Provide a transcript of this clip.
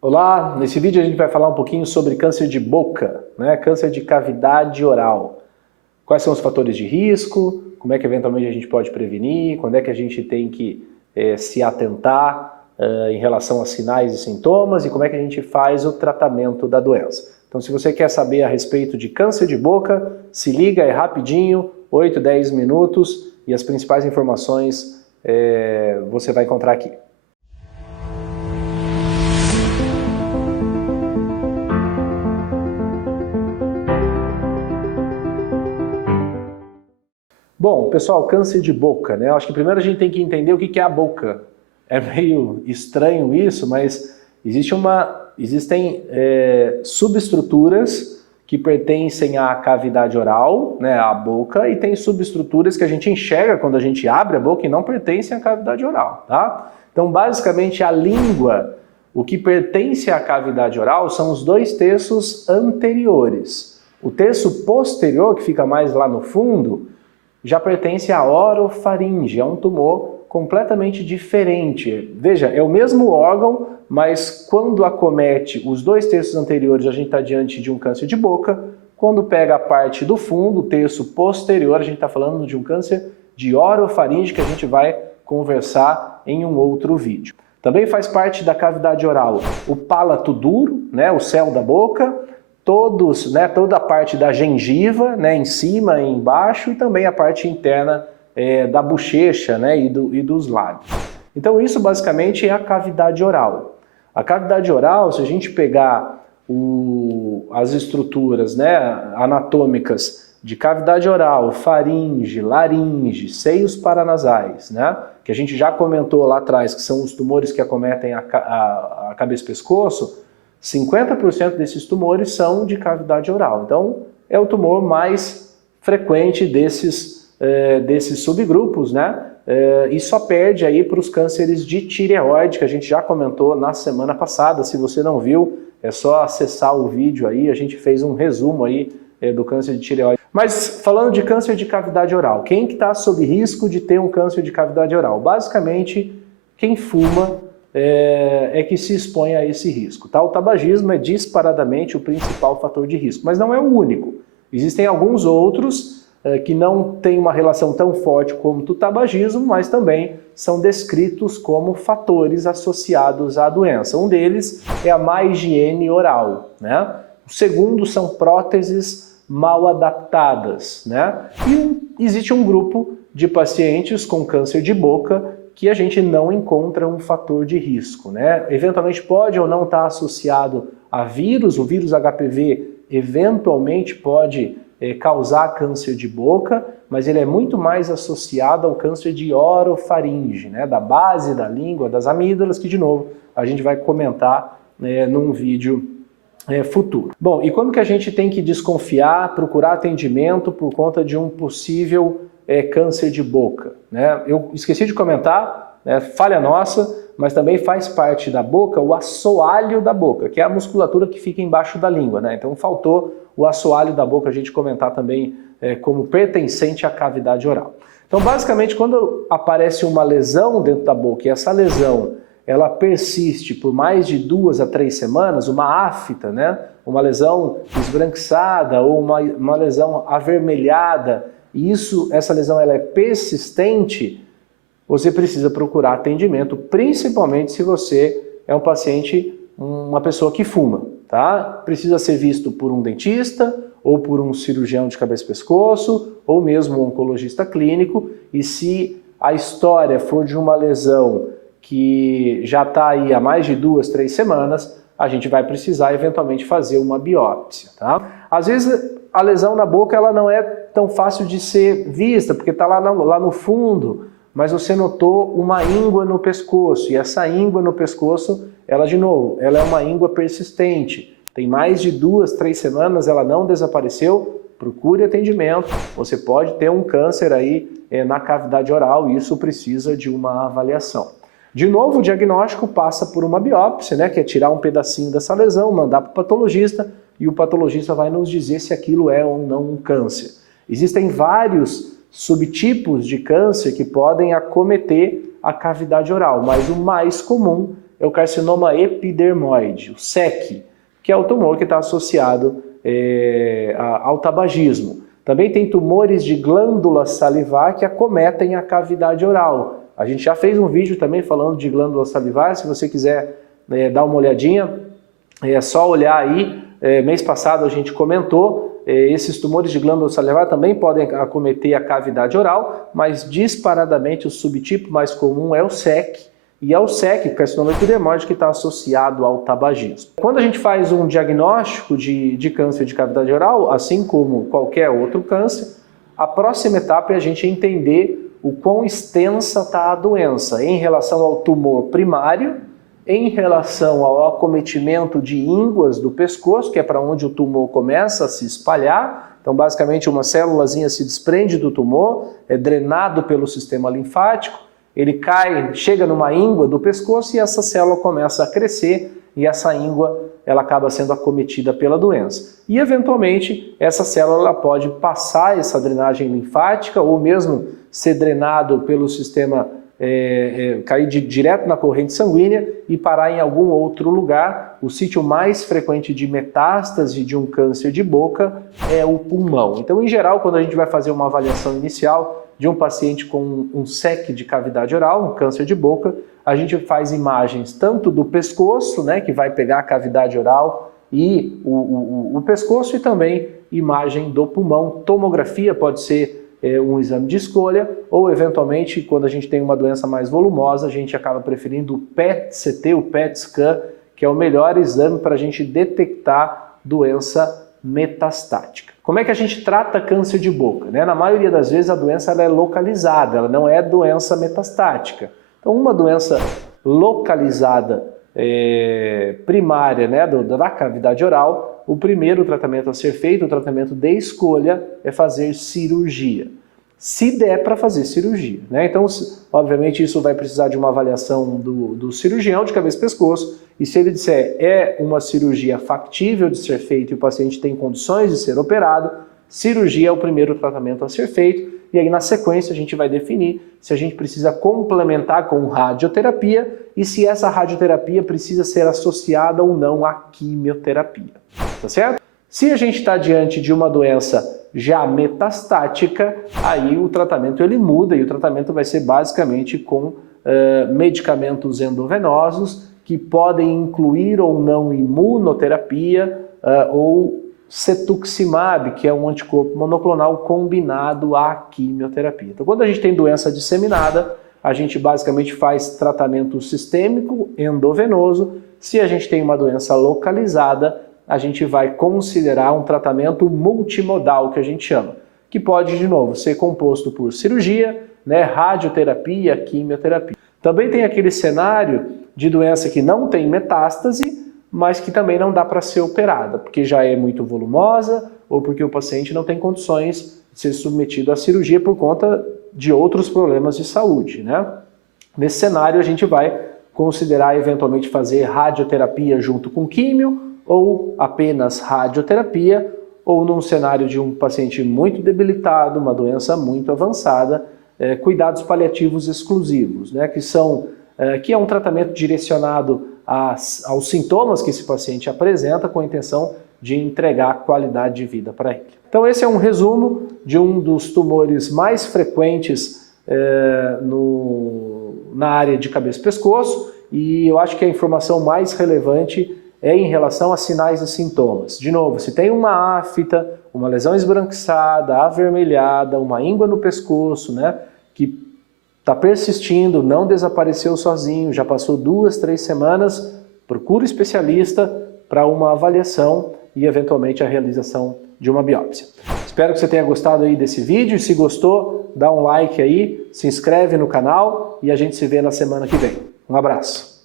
Olá, nesse vídeo a gente vai falar um pouquinho sobre câncer de boca, né? Câncer de cavidade oral. Quais são os fatores de risco, como é que eventualmente a gente pode prevenir, quando é que a gente tem que se atentar em relação a sinais e sintomas e como é que a gente faz o tratamento da doença. Então, se você quer saber a respeito de câncer de boca, se liga, é rapidinho, 8, 10 minutos e as principais informações você vai encontrar aqui. Bom, pessoal, câncer de boca, né? Eu acho que primeiro a gente tem que entender o que é a boca. É meio estranho isso, mas existem subestruturas que pertencem à cavidade oral, né, à boca, e tem subestruturas que a gente enxerga quando a gente abre a boca e não pertencem à cavidade oral, tá? Então, basicamente, a língua, o que pertence à cavidade oral são os dois terços anteriores. O terço posterior, que fica mais lá no fundo, já pertence à orofaringe, é um tumor completamente diferente. Veja, é o mesmo órgão, mas quando acomete os dois terços anteriores, a gente está diante de um câncer de boca. Quando pega a parte do fundo, o terço posterior, a gente está falando de um câncer de orofaringe, que a gente vai conversar em um outro vídeo. Também faz parte da cavidade oral o palato duro, né, o céu da boca, toda a parte da gengiva, né, em cima e embaixo, e também a parte interna da bochecha, né, e dos lábios. Então isso basicamente é a cavidade oral. A cavidade oral, se a gente pegar as estruturas, né, anatômicas de cavidade oral, faringe, laringe, seios paranasais, né, que a gente já comentou lá atrás, que são os tumores que acometem a cabeça e pescoço, 50% desses tumores são de cavidade oral. Então, é o tumor mais frequente desses subgrupos, né? E só perde aí para os cânceres de tireoide, que a gente já comentou na semana passada. Se você não viu, é só acessar o vídeo aí, a gente fez um resumo aí do câncer de tireoide. Mas falando de câncer de cavidade oral, quem que está sob risco de ter um câncer de cavidade oral? Basicamente, quem fuma que se expõe a esse risco. Tá? O tabagismo é disparadamente o principal fator de risco, mas não é o único. Existem alguns outros que não têm uma relação tão forte como o tabagismo, mas também são descritos como fatores associados à doença. Um deles é a má higiene oral, né? O segundo são próteses mal adaptadas, né? E existe um grupo de pacientes com câncer de boca que a gente não encontra um fator de risco, né? Eventualmente pode ou não estar associado a vírus, o vírus HPV eventualmente pode causar câncer de boca, mas ele é muito mais associado ao câncer de orofaringe, né? Da base da língua, das amígdalas, que de novo a gente vai comentar num vídeo futuro. Bom, e como que a gente tem que desconfiar, procurar atendimento por conta de um possível câncer de boca, né? Eu esqueci de comentar, né, falha nossa, mas também faz parte da boca o assoalho da boca, que é a musculatura que fica embaixo da língua, né? Então faltou o assoalho da boca a gente comentar também como pertencente à cavidade oral. Então basicamente quando aparece uma lesão dentro da boca e essa lesão ela persiste por mais de 2 a 3 semanas, uma afta, né? Uma lesão esbranquiçada ou uma lesão avermelhada, e essa lesão ela é persistente, você precisa procurar atendimento, principalmente se você é um paciente, uma pessoa que fuma, tá? Precisa ser visto por um dentista, ou por um cirurgião de cabeça e pescoço, ou mesmo um oncologista clínico, e se a história for de uma lesão que já está aí há mais de 2, 3 semanas, a gente vai precisar eventualmente fazer uma biópsia, tá? Às vezes a lesão na boca ela não é tão fácil de ser vista, porque está lá no fundo, mas você notou uma íngua no pescoço, e essa íngua no pescoço, ela de novo, ela é uma íngua persistente, tem mais de 2, 3 semanas, ela não desapareceu, procure atendimento, você pode ter um câncer aí na cavidade oral, e isso precisa de uma avaliação. De novo, o diagnóstico passa por uma biópsia, né, que é tirar um pedacinho dessa lesão, mandar para o patologista, e o patologista vai nos dizer se aquilo é ou não um câncer. Existem vários subtipos de câncer que podem acometer a cavidade oral, mas o mais comum é o carcinoma epidermoide, o SEC, que é o tumor que está associado ao tabagismo. Também tem tumores de glândula salivar que acometem a cavidade oral. A gente já fez um vídeo também falando de glândula salivar, se você quiser dar uma olhadinha, é só olhar aí. Mês passado a gente comentou, esses tumores de glândula salivar também podem acometer a cavidade oral, mas disparadamente o subtipo mais comum é o SEC, e é o SEC, carcinoma epidermoide, que está associado ao tabagismo. Quando a gente faz um diagnóstico de câncer de cavidade oral, assim como qualquer outro câncer, a próxima etapa é a gente entender o quão extensa está a doença em relação ao tumor primário, em relação ao acometimento de ínguas do pescoço, que é para onde o tumor começa a se espalhar. Então, basicamente, uma célulazinha se desprende do tumor, é drenado pelo sistema linfático, ele cai, chega numa íngua do pescoço e essa célula começa a crescer e essa íngua ela acaba sendo acometida pela doença. E, eventualmente, essa célula ela pode passar essa drenagem linfática ou mesmo ser drenado pelo sistema cair direto na corrente sanguínea e parar em algum outro lugar. O sítio mais frequente de metástase de um câncer de boca é o pulmão. Então, em geral, quando a gente vai fazer uma avaliação inicial de um paciente com um SEC de cavidade oral, um câncer de boca, a gente faz imagens tanto do pescoço, né, que vai pegar a cavidade oral e o pescoço, e também imagem do pulmão. Tomografia pode ser um exame de escolha, ou eventualmente, quando a gente tem uma doença mais volumosa, a gente acaba preferindo o PET-CT, o PET-scan, que é o melhor exame para a gente detectar doença metastática. Como é que a gente trata câncer de boca? Na maioria das vezes a doença ela é localizada, ela não é doença metastática. Então, uma doença localizada primária, da cavidade oral, o primeiro tratamento a ser feito, o tratamento de escolha, é fazer cirurgia. Se der para fazer cirurgia, Então, obviamente, isso vai precisar de uma avaliação do cirurgião de cabeça e pescoço, e se ele disser é uma cirurgia factível de ser feita e o paciente tem condições de ser operado, cirurgia é o primeiro tratamento a ser feito, e aí na sequência a gente vai definir se a gente precisa complementar com radioterapia e se essa radioterapia precisa ser associada ou não à quimioterapia, tá certo? Se a gente está diante de uma doença já metastática, aí o tratamento ele muda e o tratamento vai ser basicamente com medicamentos endovenosos que podem incluir ou não imunoterapia ou cetuximab, que é um anticorpo monoclonal combinado à quimioterapia. Então, quando a gente tem doença disseminada, a gente basicamente faz tratamento sistêmico endovenoso. Se a gente tem uma doença localizada, a gente vai considerar um tratamento multimodal, que a gente chama, que pode, de novo, ser composto por cirurgia, radioterapia, quimioterapia. Também tem aquele cenário de doença que não tem metástase, mas que também não dá para ser operada, porque já é muito volumosa ou porque o paciente não tem condições de ser submetido à cirurgia por conta de outros problemas de saúde, Nesse cenário, a gente vai considerar eventualmente fazer radioterapia junto com químio, ou apenas radioterapia, ou num cenário de um paciente muito debilitado, uma doença muito avançada, cuidados paliativos exclusivos, que é um tratamento direcionado aos sintomas que esse paciente apresenta com a intenção de entregar qualidade de vida para ele. Então esse é um resumo de um dos tumores mais frequentes na área de cabeça e pescoço, e eu acho que a informação mais relevante é em relação a sinais e sintomas. De novo, se tem uma afta, uma lesão esbranquiçada, avermelhada, uma íngua no pescoço, que está persistindo, não desapareceu sozinho, já passou 2, 3 semanas, procura um especialista para uma avaliação e eventualmente a realização de uma biópsia. Espero que você tenha gostado aí desse vídeo. Se gostou, dá um like aí, se inscreve no canal e a gente se vê na semana que vem. Um abraço!